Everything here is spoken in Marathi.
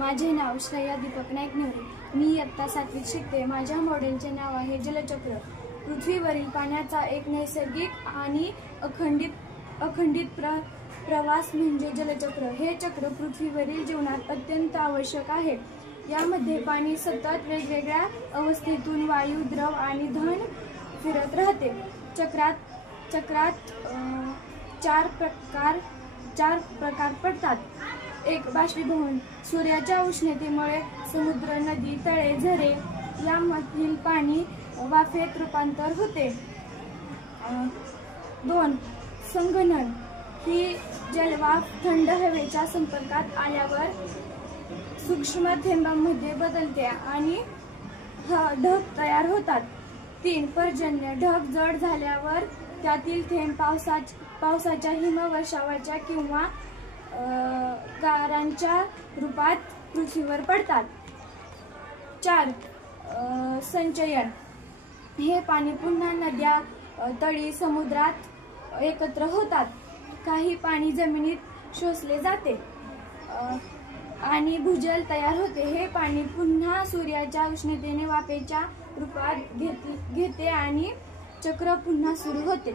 माझे नाव श्रेया दीपक नाईक नेवरे. मी इयत्ता 7वीत शिकते. माझ्या मॉडेलचे नाव आहे जलचक्र. पृथ्वीवरील पाण्याचा एक नैसर्गिक आणि अखंडित प्रवास म्हणजे जलचक्र. हे चक्र पृथ्वीवरील जीवनात अत्यंत आवश्यक आहे. यामध्ये पाणी सतत वेगवेगळ्या अवस्थेतून वायू, द्रव आणि घन फिरत राहते. चक्रात चार प्रकार पडतात. एक, बाष्पीभवन. सूर्याच्या उष्णतेमुळे समुद्र, नदी, तळे, झरे यामधील पाणी वाफेत रूपांतर होते. 2, संघनन. ही जलवाफ थंड हवेच्या संपर्कात आल्यावर सूक्ष्म थेंबांमध्ये बदलते आणि ढग तयार होतात. 3, पर्जन्य. ढग जड झाल्यावर त्यातील थेंब पावसाच्या, हिमवर्षावाच्या किंवा गारांच्या रूपात पृथ्वीवर पडतात. 4, संचयन. हे पाणी पुन्हा नद्या, तळी, समुद्रात एकत्र होतात. काही पाणी जमिनीत शोषले जाते आणि भूजल तयार होते. हे पाणी पुन्हा सूर्याच्या उष्णतेने वाफेच्या रूपात घेते आणि चक्र पुन्हा सुरू होते.